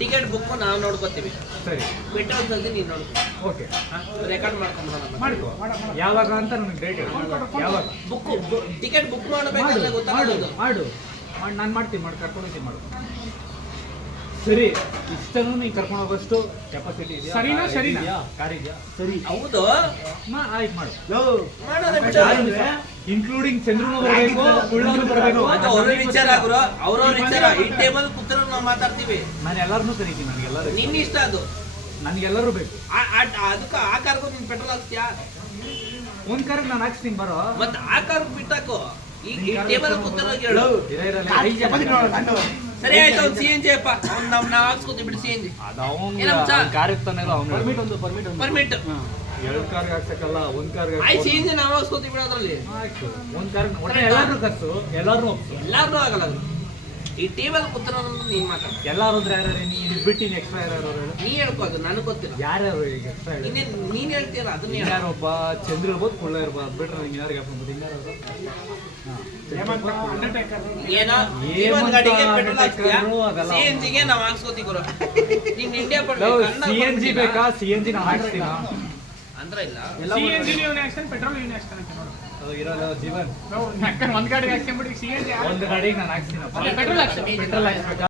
Ticket book ನಾವು ನೋಡ್ಕೋತೀವಿ, ಸರಿ ಪೆಟ್ರೋಲ್ ಜಲ್ದಿ ನೀನು ನೋಡ್ಕೊ. ಓಕೆ ರೆಕಾರ್ಡ್ ಮಾಡ್ಕೊಂಡ್ಬಿಡೋಣ. ಮಾಡ್ಕೋ ಯಾವಾಗ ಅಂತ ನನಗೆ ಡೇಟ್ ಯಾವಾಗ ಬುಕ್ ಟಿಕೆಟ್ ಬುಕ್ ಮಾಡಬೇಕಂದ್ರೆ ಮಾಡು ಗೊತ್ತಾಗೋದು. ಮಾಡು ನಾನು ಮಾಡ್ತೀನಿ ಕರ್ಕೊಂಡು ಹೋಗ್ತೀನಿ ಮಾಡು. ಸರಿ ಇಷ್ಟನ್ನು ನೀನು ಕರ್ಕೊಂಡು ಹೋಗೋಷ್ಟು ಕೆಪಾಸಿಟಿ ಇದೆಯಾ? ಸರಿನಾ ಕಾರ್ ಇದೆಯಾ? ಸರಿ ಹೌದು ಆಯ್ತು ಮಾಡು. ಮಾಡೋಣ ಬಿಡು. ಇನ್ಕ್ಲೂಡಿಂಗ್ ಚಂದ್ರನು ಬರಬೇಕು, ಕುಳ್ಳನು ಬರಬೇಕು. ಅದು ಅವ್ರ ವಿಚಾರ ಗುರು, ಅವ್ರವ್ರ ವಿಚಾರ. ಈ ಟೇಬಲ್ ಕೂತ್ರು ನಾವು ಮಾತಾಡ್ತೀವಿ. ನಾನು ಎಲ್ಲರನ್ನೂ ಕರೀತೀನಿ, ನನಗೆಲ್ಲರೂ ನಿನ್ನ ಇಷ್ಟ ಅದು. ನನಗೆಲ್ಲರೂ ಬೇಕು. ಅದಕ್ಕೆ ಆ ಕಾರ್ಗೂ ನೀನು ಪೆಟ್ರೋಲ್ ಹಾಕ್ತೀಯಾ? ಒಂದ್ ಕಾರ್ಗೆ ನಾನು ಹಾಕ್ಸ್ತೀನಿ ಬರೋ. ಮತ್ತೆ ಆ ಕಾರ್ಗ್ ಬಿಟ್ಟಾಕು. ಈ ಟೇಬಲ್ ಕೂತ್ರು ಹೇಳು. ಸರಿ ಆಯ್ತು, ಅವ್ನು ಸಿ ಎನ್ ಜಿ ಅಪ್ಪ, ಅವ್ನು ನಾವು ಹಾಕ್ಸ್ಕೊತೀವಿ ಬಿಡು. ಸಿ ಎನ್ ಜಿ ಕಾರ್ ಇರ್ತಾನಲ್ಲ ಅವ್ನು ಪರ್ಮಿಟ್. ಎರಡು ಕಾರ್ಗೆ ಹಾಕ್ಸಕ್ಕಲ್ಲ, ಒಂದ್ ಕಾರ್ಗೆ ಆಯ್ತು, ಸಿ ಎನ್ ಜಿ ನಾವು ಹಾಕ್ಸ್ಕೊತೀವಿ ಬಿಡು. ಅದ್ರಲ್ಲಿ ಆಯ್ತು ಒಂದ್ ಕಾರ್ಗೆ ಒಟ್ಟೆ ಎಲ್ಲಾರು ಕರ್ಸು, ಎಲ್ಲಾರು ಒಪ್ಸು. ಎಲ್ಲಾರು ಆಗಲ್ಲ ಅದು. ಈ ಟೇಬಲ್ ಕೂತ್ರು ನೀನ್ ಮಾತಾಡ. ಎಲ್ಲಾರು ಅಂದ್ರೆ ಯಾರು? ನೀನು ಬಿಟ್ಟು ಎಕ್ಸ್ಟ್ರಾ ಯಾರು ಹೇಳು? ನೀ ಹೇಳ್ಕೊ, ಅದು ನನಗೆ ಗೊತ್ತಿಲ್ಲ. ಯಾರ್ಯಾರು ಈಗ ಎಕ್ಸ್ಟ್ರಾ ಹೇಳಿ? ನೀನ್ ಹೇಳ್ತೀರ ಅದನ್ನ. ಯಾರೊಬ್ಬ ಚಂದ್ರ ಇರ್ಬೋದು, ಕುಳ್ಳ ಇರ್ಬೋದು, ಅದು ಬಿಟ್ರೆ ನಂಗೆ ಯಾರಿಗೆ ಹಾಕೊಂಡು ಇನ್ಯಾರು? ಏನೋ ಜೀವನ್ ಗಾಡಿಗೆ ಪೆಟ್ರೋಲ್ ಹಾಕ್ತೀಯಾ? ಸಿ ಎನ್ ಜಿಗೆ ನಾವು ಹಾಕ್ಸ್ಕೊತೀವಿ ಗುರು. ನೀನ್ ಇಂಡಿಯಾ ಸಿ ಎನ್ ಜಿ ಬೇಕಾ? ಸಿ ಎನ್ ಜಿ ನಾವು ಹಾಕ್ಸ್ತೀನ ಅಂದ್ರೆ ಇಲ್ಲ. ಅದು ಇರಲ್ಲ ಜೀವನ್. ಒಂದ್ ಗಾಡಿಗೆ ಹಾಕ್ಸ್ಕೊಂಡ್ಬಿಟ್ಟು ಒಂದು ಗಾಡಿಗೆ ನಾನು ಹಾಕ್ಸ್ತೀನಪ್ಪ. ಪೆಟ್ರೋಲ್ ಹಾಕ್ಸಿ. ಪೆಟ್ರೋಲ್ ಹಾಕ್ಸ್ಬೇಕಾ?